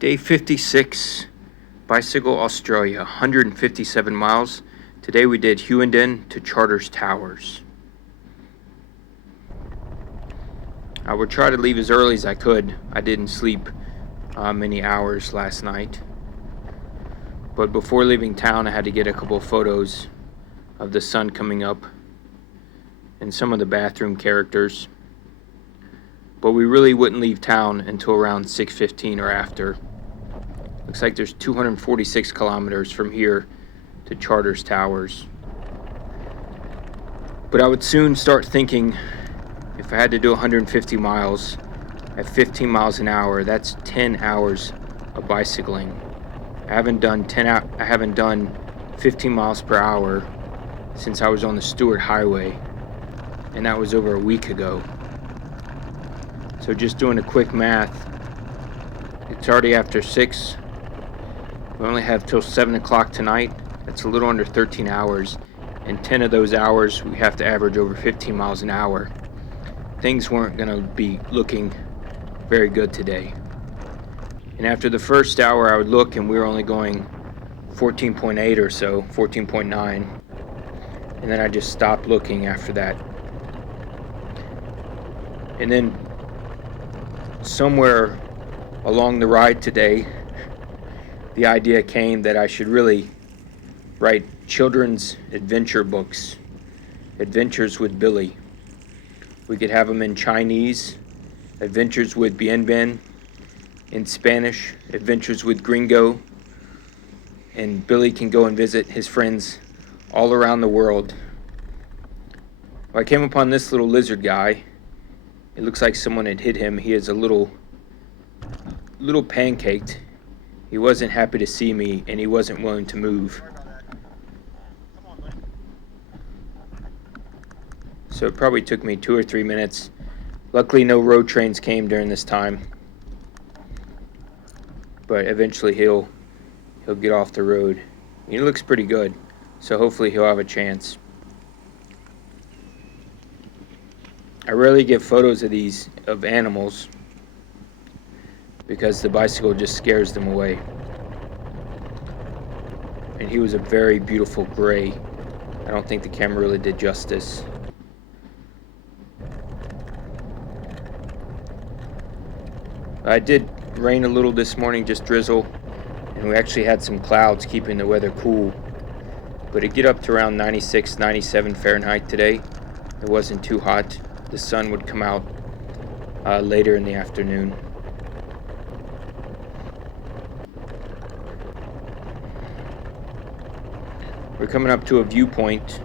Day 56, Bicycle Australia, 157 miles. Today we did Hughenden to Charters Towers. I would try to leave as early as I could. I didn't sleep many hours last night. But before leaving town, I had to get a couple of photos of the sun coming up and some of the bathroom characters. But we really wouldn't leave town until around 6:15 or after. Looks like there's 246 kilometers from here to Charters Towers. But I would soon start thinking, if I had to do 150 miles at 15 miles an hour, that's 10 hours of bicycling. I haven't done 15 miles per hour since I was on the Stewart Highway, and that was over a week ago. So just doing a quick math, it's already after 6. We only have till 7 o'clock tonight. That's a little under 13 hours, and 10 of those hours we have to average over 15 miles an hour. Things weren't going to be looking very good today. And after the first hour, I would look and we were only going 14.8 or so, 14.9. And then I just stopped looking after that. And then somewhere along the ride today, the idea came that I should really write children's adventure books, Adventures with Billy. We could have them in Chinese, Adventures with Bien Bien, in Spanish, Adventures with Gringo, and Billy can go and visit his friends all around the world. Well, I came upon this little lizard guy. It looks like someone had hit him. He is a little pancaked. He wasn't happy to see me, and he wasn't willing to move. So it probably took me 2 or 3 minutes. Luckily, no road trains came during this time. But eventually he'll get off the road. He looks pretty good, so hopefully he'll have a chance. I rarely get photos of animals because the bicycle just scares them away. And he was a very beautiful gray. I don't think the camera really did justice. I did rain a little this morning, just drizzle, and we actually had some clouds keeping the weather cool. But it get up to around 96, 97 Fahrenheit today. It wasn't too hot. The sun would come out later in the afternoon. We're coming up to a viewpoint.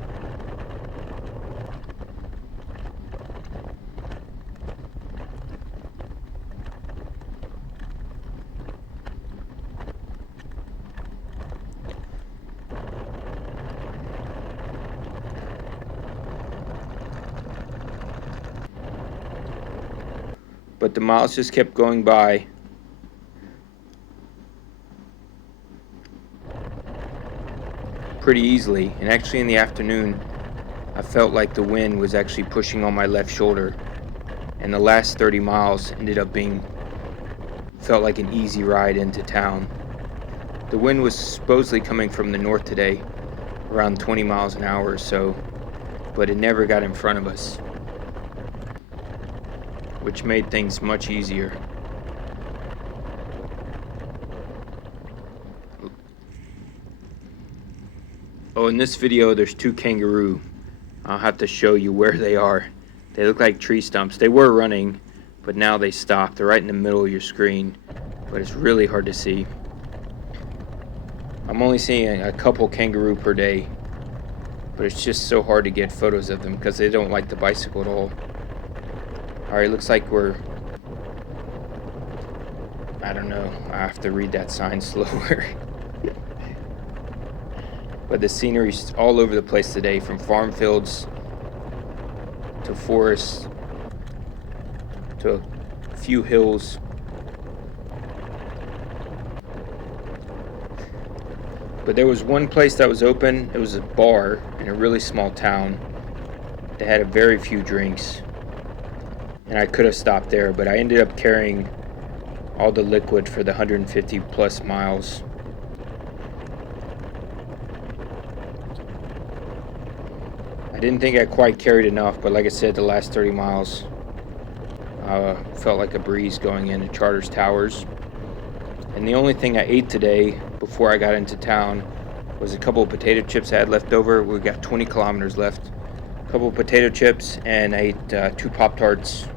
But the miles just kept going by. Pretty easily, and actually in the afternoon I felt like the wind was actually pushing on my left shoulder, and the last 30 miles felt like an easy ride into town. The wind was supposedly coming from the north today, around 20 miles an hour or so, but it never got in front of us, which made things much easier. Oh, in this video, there's 2 kangaroo. I'll have to show you where they are. They look like tree stumps. They were running, but now they stopped. They're right in the middle of your screen, but it's really hard to see. I'm only seeing a couple kangaroo per day, but it's just so hard to get photos of them because they don't like the bicycle at all. Alright, looks like I don't know. I have to read that sign slower. But the scenery's all over the place today, from farm fields to forests to a few hills. But there was one place that was open. It was a bar in a really small town. They had a very few drinks, and I could have stopped there, but I ended up carrying all the liquid for the 150 plus miles. I didn't think I quite carried enough, but like I said, the last 30 miles felt like a breeze going into Charters Towers. And the only thing I ate today before I got into town was a couple of potato chips I had left over. We got 20 kilometers left. A couple of potato chips, and I ate 2 Pop-Tarts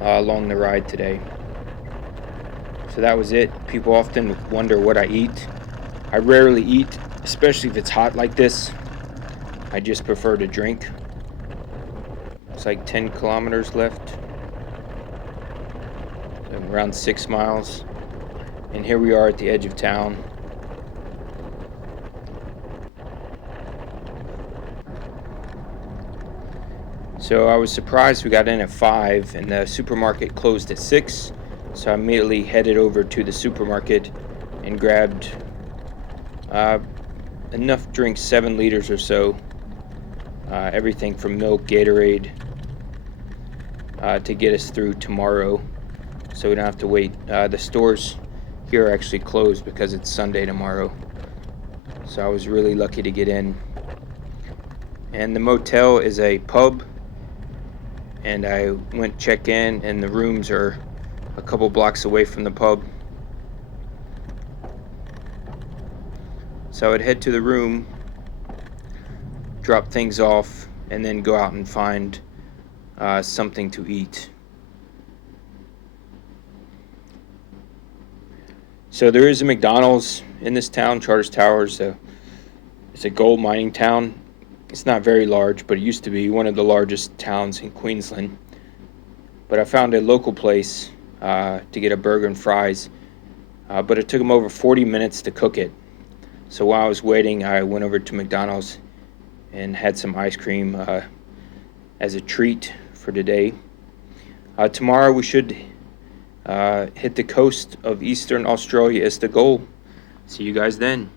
along the ride today. So that was it. People often wonder what I eat. I rarely eat, especially if it's hot like this. I just prefer to drink. It's like 10 kilometers left. I'm around 6 miles. And here we are at the edge of town. So I was surprised we got in at 5 and the supermarket closed at 6. So I immediately headed over to the supermarket and grabbed enough drinks, 7 liters or so. Everything from milk, Gatorade, to get us through tomorrow, so we don't have to wait. The stores here are actually closed because it's Sunday tomorrow, so I was really lucky to get in. And the motel is a pub, and I went check in, and the rooms are a couple blocks away from the pub. So I would head to the room, drop things off, and then go out and find something to eat. So there is a McDonald's in this town, Charters Towers. It's a gold mining town. It's not very large, but it used to be one of the largest towns in Queensland. But I found a local place to get a burger and fries, but it took them over 40 minutes to cook it. So while I was waiting, I went over to McDonald's and had some ice cream as a treat for today. Tomorrow we should hit the coast of Eastern Australia as the goal. See you guys then.